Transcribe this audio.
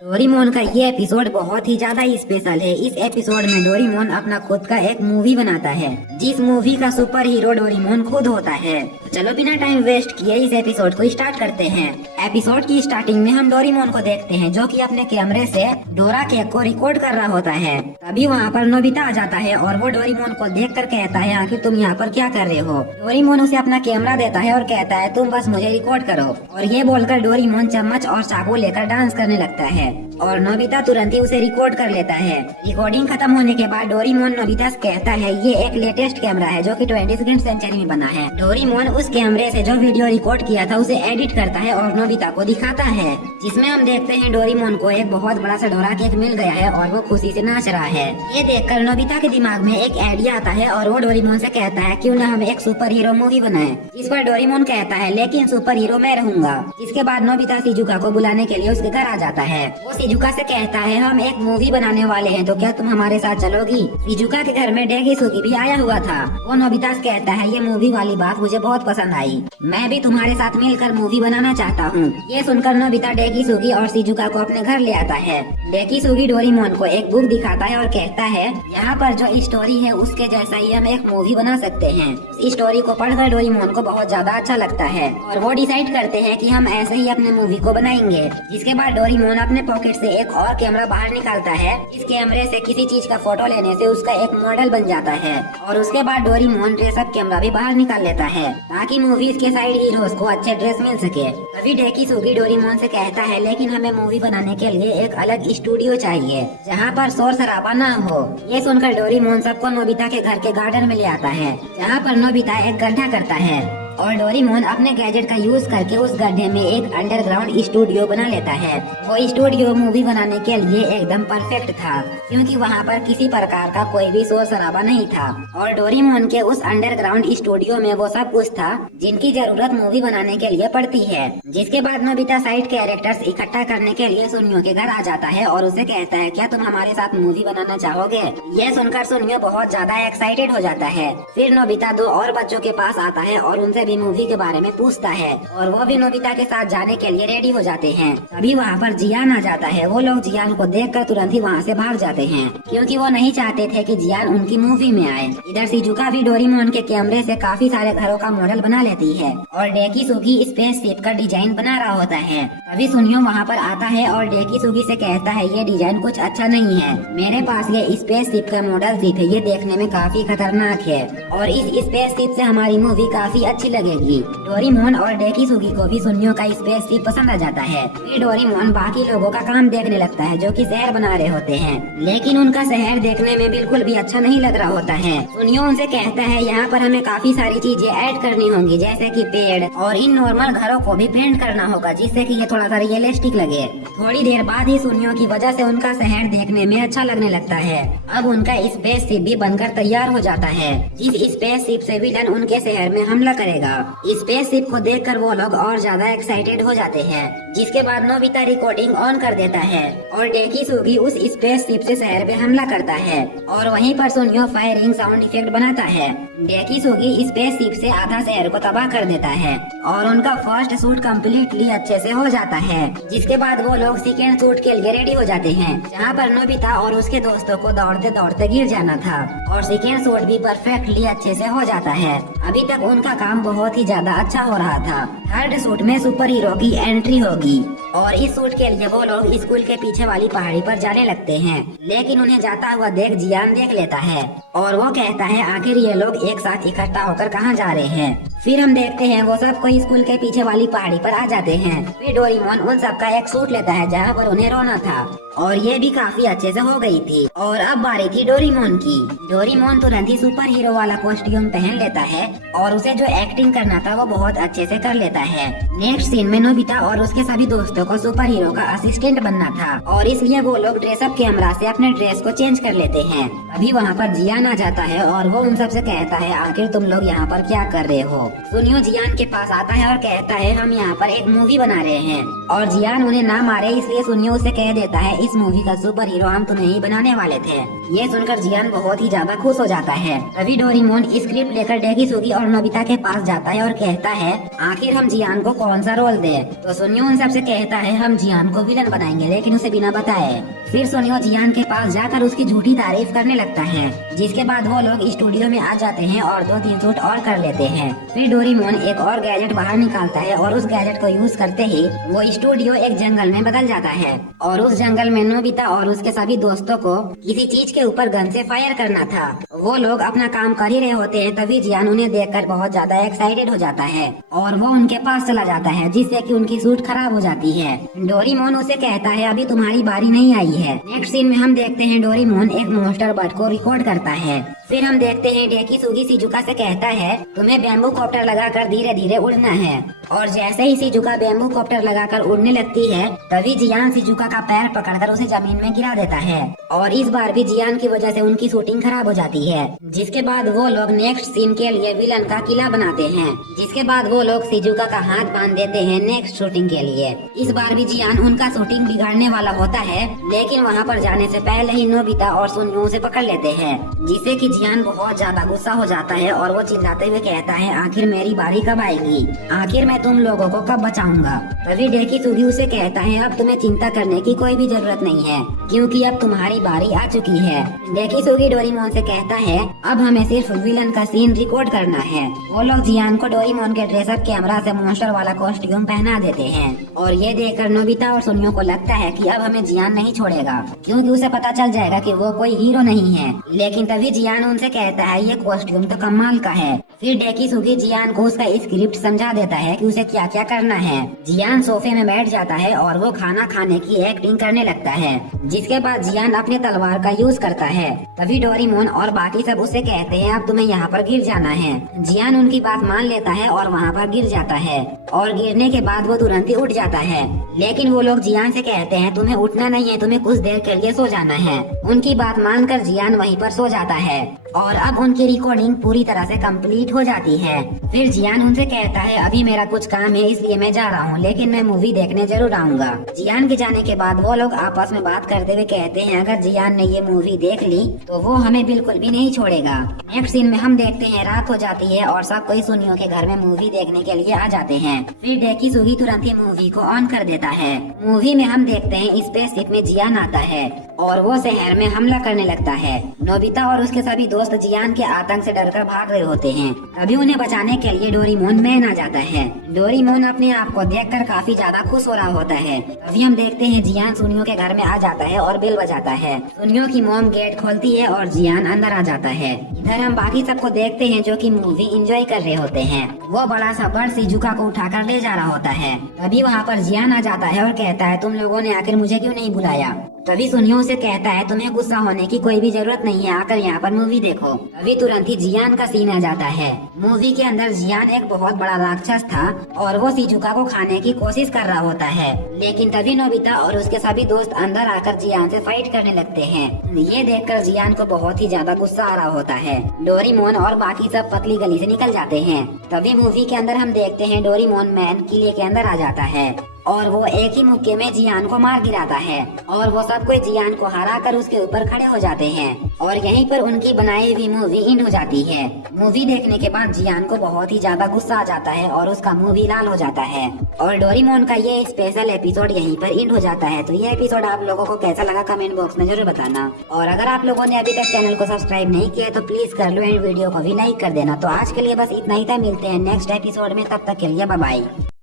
Doraemon का ये episode बहुत ही ज्यादा स्पेशल है। इस एपिसोड में डोरेमोन अपना खुद का एक मूवी बनाता है, जिस मूवी का सुपर हीरो डोरेमोन खुद होता है। तो चलो बिना टाइम वेस्ट किए इस एपिसोड को स्टार्ट करते हैं। एपिसोड की स्टार्टिंग में हम डोरेमोन को देखते हैं, जो कि अपने कैमरे से डोरा केक को रिकॉर्ड कर रहा होता है। तभी वहाँ पर नोबिता आ जाता है और वो डोरेमोन को देख कर कहता है, आखिर तुम यहाँ पर क्या कर रहे हो। डोरेमोन उसे अपना कैमरा देता है और कहता है, तुम बस मुझे रिकॉर्ड करो। और ये बोलकर डोरेमोन चम्मच और चाकू लेकर डांस करने लगता है और नोबिता तुरंत ही उसे रिकॉर्ड कर लेता है। रिकॉर्डिंग खत्म होने के बाद डोरेमोन नोबिता से कहता है, ये एक लेटेस्ट कैमरा है जो कि 20वीं सेंचुरी में बना है। डोरेमोन उस कैमरे से जो वीडियो रिकॉर्ड किया था उसे एडिट करता है और नोबिता को दिखाता है, जिसमें हम देखते हैं डोरेमोन को एक बहुत बड़ा सा डोरा केक मिल गया है और वो खुशी से नाच रहा है। ये देखकर नोबिता के दिमाग में एक आइडिया आता है और वो डोरेमोन से कहता है, क्यों न हम एक सुपर हीरो मूवी बनाए। जिस पर डोरेमोन कहता है, लेकिन सुपर हीरो मैं रहूंगा। जिसके बाद नोबिता शिजुका को बुलाने के लिए उसके घर आ जाता है। वो शिजुका से कहता है, हम एक मूवी बनाने वाले हैं, तो क्या तुम हमारे साथ चलोगी। शिजुका के घर में डेगिसुगी भी आया हुआ था। वो नोबिता से कहता है, ये मूवी वाली बात मुझे बहुत पसंद आई, मैं भी तुम्हारे साथ मिलकर मूवी बनाना चाहता हूँ। ये सुनकर नोबिता डेगिसुगी और शिजुका को अपने घर ले आता है। डेगिसुगी डोरेमोन को एक बुक दिखाता है और कहता है, यहाँ पर जो स्टोरी है उसके जैसा ही हम एक मूवी बना सकते हैं। इस स्टोरी को पढ़कर डोरेमोन को बहुत ज्यादा अच्छा लगता है और वो डिसाइड करते हैं कि हम ऐसे ही अपने मूवी को बनाएंगे। जिसके बाद डोरेमोन अपने पॉकेट से एक और कैमरा बाहर निकालता है। इस कैमरे से किसी चीज का फोटो लेने से उसका एक मॉडल बन जाता है और उसके बाद डोरेमोन ड्रेसअप कैमरा भी बाहर निकाल लेता है, ताकि मूवीज के साइड हीरोज को अच्छे ड्रेस मिल सके। तभी डेकिसुगी डोरेमोन से कहता है, लेकिन हमें मूवी बनाने के लिए एक अलग स्टूडियो चाहिए जहाँ पर शोर शराबा ना हो। ये सुनकर डोरेमोन सबको नोबिता के घर के गार्डन में ले आता है, जहाँ पर नोबिता एक गड्ढा करता है और डोरेमोन अपने गैजेट का यूज करके उस गड्ढे में एक अंडरग्राउंड स्टूडियो बना लेता है। वो स्टूडियो मूवी बनाने के लिए एकदम परफेक्ट था, क्योंकि वहाँ पर किसी प्रकार का कोई भी शोर शराबा नहीं था और डोरेमोन के उस अंडरग्राउंड स्टूडियो में वो सब कुछ था जिनकी जरूरत मूवी बनाने के लिए पड़ती है। जिसके बाद नोबिता साइड कैरेक्टर्स इकट्ठा करने के लिए सुनियो के घर आ जाता है और उसे कहता है, क्या तुम हमारे साथ मूवी बनाना चाहोगे। ये सुनकर सुनियो बहुत ज्यादा एक्साइटेड हो जाता है। फिर नोबिता दो और बच्चों के पास आता है और उनसे भी मूवी के बारे में पूछता है और वो भी नोबिता के साथ जाने के लिए रेडी हो जाते हैं। तभी वहाँ पर जियान आ जाता है। वो लोग जियान को देखकर तुरंत ही वहाँ से भाग जाते हैं, क्योंकि वो नहीं चाहते थे कि जियान उनकी मूवी में आए। इधर शिजुका भी डोरेमोन के कैमरे से काफी सारे घरों का मॉडल बना लेती है और डेकिसुगी स्पेसशिप का डिजाइन बना रहा होता है। तभी सुनियो वहाँ पर आता है और डेकिसुगी से कहता है, ये डिजाइन कुछ अच्छा नहीं है, मेरे पास ये स्पेसशिप का मॉडल शिप है, ये देखने में काफी खतरनाक है और इस स्पेसशिप से हमारी मूवी काफी अच्छी लगेगी। डोरेमोन और डेकिसुगी को भी सुनियो का स्पेसशिप पसंद आ जाता है। फिर डोरेमोन बाकी लोगों का काम देखने लगता है, जो कि शहर बना रहे होते हैं, लेकिन उनका शहर देखने में बिल्कुल भी अच्छा नहीं लग रहा होता है। सुनियो उनसे कहता है, यहाँ पर हमें काफी सारी चीजें ऐड करनी होंगी, जैसे कि पेड़ और इन नॉर्मल घरों को भी पेंट करना होगा, जिससे कि ये थोड़ा सा रियलिस्टिक लगे। थोड़ी देर बाद ही सुनियो की वजह से उनका शहर देखने में अच्छा लगने लगता है। अब उनका स्पेसशिप भी बनकर तैयार हो जाता है, जिस स्पेसशिप से विलन उनके शहर में हमला करेगा। स्पेसशिप को देखकर वो लोग और ज्यादा एक्साइटेड हो जाते हैं। जिसके बाद नोबिता रिकॉर्डिंग ऑन कर देता है और डेकिसुगी उस स्पेसशिप से शहर पे हमला करता है और वहीं पर सुनियो फायरिंग साउंड इफेक्ट बनाता है। डेकिसुगी स्पेसशिप से आधा शहर को तबाह कर देता है और उनका फर्स्ट शूट कम्प्लीटली अच्छे से हो जाता है। जिसके बाद वो लोग सेकेंड शूट के लिए रेडी हो जाते हैं, जहाँ पर नोबिता और उसके दोस्तों को दौड़ते दौड़ते गिर जाना था और सेकेंड शूट भी परफेक्टली अच्छे से हो जाता है। अभी तक उनका काम बहुत ही ज्यादा अच्छा हो रहा था। थर्ड शूट में सुपर हीरो की एंट्री होगी और इस शूट के लिए वो लोग स्कूल के पीछे वाली पहाड़ी पर जाने लगते हैं, लेकिन उन्हें जाता हुआ देख जियान देख लेता है और वो कहता है, आखिर ये लोग एक साथ इकट्ठा होकर कहाँ जा रहे हैं। फिर हम देखते हैं वो सब कोई स्कूल के पीछे वाली पहाड़ी पर आ जाते हैं। फिर डोरेमोन उन सब का एक सूट लेता है जहाँ पर उन्हें रोना था और ये भी काफी अच्छे से हो गई थी। और अब बारी थी डोरेमोन की। डोरेमोन तुरंत ही सुपर हीरो वाला कॉस्ट्यूम पहन लेता है और उसे जो एक्टिंग करना था वो बहुत अच्छे से कर लेता है। नेक्स्ट सीन में नोबिता और उसके सभी दोस्तों को सुपर हीरो का असिस्टेंट बनना था और इसलिए वो लोग ड्रेसअप कैमरा से अपने ड्रेस को चेंज कर लेते हैं। अभी वहाँ पर जियान आ जाता है और वो उन सब से कहता है, आखिर तुम लोग यहाँ पर क्या कर रहे हो। सुनियो जियान के पास आता है और कहता है हम यहाँ पर एक मूवी बना रहे हैं और जियान उन्हें ना मारे इसलिए सुनियो उसे कह देता है इस मूवी का सुपर हीरो हम तुम्हें ही बनाने वाले थे। ये सुनकर जियान बहुत ही ज्यादा खुश हो जाता है। तभी डोरेमोन स्क्रिप्ट लेकर डेकिसुगी और नोबिता के पास जाता है और कहता है आखिर हम जियान को कौन सा रोल दे। तो सुनियो उन सबसे कहता है हम जियान को विलन बनाएंगे लेकिन उसे बिना बताए। फिर सुनियो जियान के पास जाकर उसकी झूठी तारीफ करने लगता है, जिसके बाद वो लोग स्टूडियो में आ जाते हैं और 2-3 शूट और कर लेते हैं। फिर डोरेमोन एक और गैजेट बाहर निकालता है और उस गैजेट को यूज करते ही वो स्टूडियो एक जंगल में बदल जाता है और उस जंगल में नोबिता और उसके सभी दोस्तों को किसी चीज के ऊपर गन से फायर करना था। वो लोग अपना काम कर ही रहे होते हैं, तभी जियान उन्हें देखकर बहुत ज्यादा एक्साइटेड हो जाता है और वो उनके पास चला जाता है, जिससे कि उनकी सूट खराब हो जाती है। डोरेमोन उसे कहता है अभी तुम्हारी बारी नहीं आई है। नेक्स्ट सीन में हम देखते हैं डोरेमोन एक मोस्टर बर्ड को रिकॉर्ड करता है। फिर हम देखते हैं डेकिसुगी शिजुका से कहता है तुम्हें बैम्बू कॉप्टर लगाकर धीरे धीरे उड़ना है और जैसे ही शिजुका बैम्बू कॉप्टर लगाकर उड़ने लगती है तभी जियान शिजुका का पैर पकड़कर उसे जमीन में गिरा देता है और इस बार भी जियान की वजह से उनकी शूटिंग खराब हो जाती है। जिसके बाद वो लोग नेक्स्ट सीन के लिए विलन का किला बनाते हैं, जिसके बाद वो लोग शिजुका का हाथ बांध देते हैं नेक्स्ट शूटिंग के लिए। इस बार भी जियान उनका शूटिंग बिगाड़ने वाला होता है, लेकिन वहाँ पर जाने से पहले ही नोबिता और सुनियो उसे पकड़ लेते हैं, जिससे कि जियान बहुत ज्यादा गुस्सा हो जाता है और वो चिल्लाते हुए कहता है आखिर मेरी बारी कब आएगी, आखिर मैं तुम लोगों को कब बचाऊंगा। तभी डेकिसुगी उसे कहता है अब तुम्हें चिंता करने की कोई भी जरूरत नहीं है क्योंकि अब तुम्हारी बारी आ चुकी है। डेकिसुगी डोरेमोन से कहता है अब हमें सिर्फ विलन का सीन रिकॉर्ड करना है। वो लोग जियान को डोरेमोन के ड्रेसअप कैमरा से मॉन्स्टर वाला कॉस्ट्यूम पहना देते हैं और ये देखकर नोबिता और सुनियो को लगता है कि अब हमें जियान नहीं छोड़ेगा क्योंकि उसे पता चल जाएगा कि वो कोई हीरो नहीं है। लेकिन तभी जियान उनसे कहता है ये कॉस्ट्यूम तो कमाल का है। फिर डेकिसुगी जियान को उसका स्क्रिप्ट समझा देता है कि उसे क्या क्या करना है। जियान सोफे में बैठ जाता है और वो खाना खाने की एक्टिंग करने लगता है, जिसके बाद जियान अपने तलवार का यूज करता है। तभी डोरेमोन और बाकी सब उसे कहते हैं अब तुम्हें यहाँ पर गिर जाना है। जियान उनकी बात मान लेता है और वहाँ पर गिर जाता है और गिरने के बाद वो तुरंत ही उठ जाता है। लेकिन वो लोग जियान से कहते हैं तुम्हें उठना नहीं है, तुम्हें कुछ देर के लिए सो जाना है। उनकी बात मानकर जियान वहीं पर सो जाता है और अब उनकी रिकॉर्डिंग पूरी तरह से कंप्लीट हो जाती है। फिर जियान उनसे कहता है अभी मेरा कुछ काम है इसलिए मैं जा रहा हूँ, लेकिन मैं मूवी देखने जरूर आऊंगा। जियान के जाने के बाद वो लोग आपस में बात करते हुए कहते हैं अगर जियान ने ये मूवी देख ली तो वो हमें बिल्कुल भी नहीं छोड़ेगा। नेक्स्ट सीन में हम देखते हैं रात हो जाती है और सब कोई सुनियो के घर में मूवी देखने के लिए आ जाते हैं। फिर डेकिसुगी तुरंत ही मूवी को ऑन कर देता है। मूवी में हम देखते हैं स्पेसशिप में जियान आता है और वो शहर में हमला करने लगता है। नोबिता और उसके सभी दोस्त जियान के आतंक से डरकर भाग रहे होते हैं। तभी उन्हें बचाने के लिए डोरेमोन मैन आ जाता है। डोरेमोन अपने आप को देखकर काफी ज्यादा खुश हो रहा होता है। तभी हम देखते हैं जियान सुनियो के घर में आ जाता है और बेल बजाता है। सुनियो की मॉम गेट खोलती है और जियान अंदर आ जाता है। इधर हम बाकी सबको देखते हैं जो कि मूवी एंजॉय कर रहे होते हैं। वो बड़ा सा बर्ड शिजुका को उठाकर ले जा रहा होता है। तभी वहाँ पर जियान आ जाता है और कहता है तुम लोगों ने आखिर मुझे क्यों नहीं बुलाया। तभी सुनियो से कहता है तुम्हें गुस्सा होने की कोई भी जरूरत नहीं है, आकर यहाँ पर मूवी देखो। तभी तुरंत ही जियान का सीन आ जाता है। मूवी के अंदर जियान एक बहुत बड़ा राक्षस था और वो शिजुका को खाने की कोशिश कर रहा होता है। लेकिन तभी नोबिता और उसके सभी दोस्त अंदर आकर जियान से फाइट करने लगते हैं। ये देखकर जियान को बहुत ही ज्यादा गुस्सा आ रहा होता है। डोरेमोन और बाकी सब पतली गली से निकल जाते हैं। तभी मूवी के अंदर हम देखते हैं डोरेमोन मैन किले के अंदर आ जाता है और वो एक ही मुक्के में जियान को मार गिराता है और वो सब कोई जियान को हराकर उसके ऊपर खड़े हो जाते हैं और यहीं पर उनकी बनाई हुई मूवी एंड हो जाती है। मूवी देखने के बाद जियान को बहुत ही ज्यादा गुस्सा आ जाता है और उसका मुंह भी लाल हो जाता है और डोरेमोन का ये स्पेशल एपिसोड यहीं पर एंड हो जाता है। तो ये एपिसोड आप लोगों को कैसा लगा कमेंट बॉक्स में जरूर बताना और अगर आप लोगों ने अभी तक चैनल को सब्सक्राइब नहीं किया तो प्लीज कर लो एंड वीडियो को भी लाइक कर देना। तो आज के लिए बस इतना ही था, मिलते हैं नेक्स्ट एपिसोड में, तब तक के लिए बाय बाय।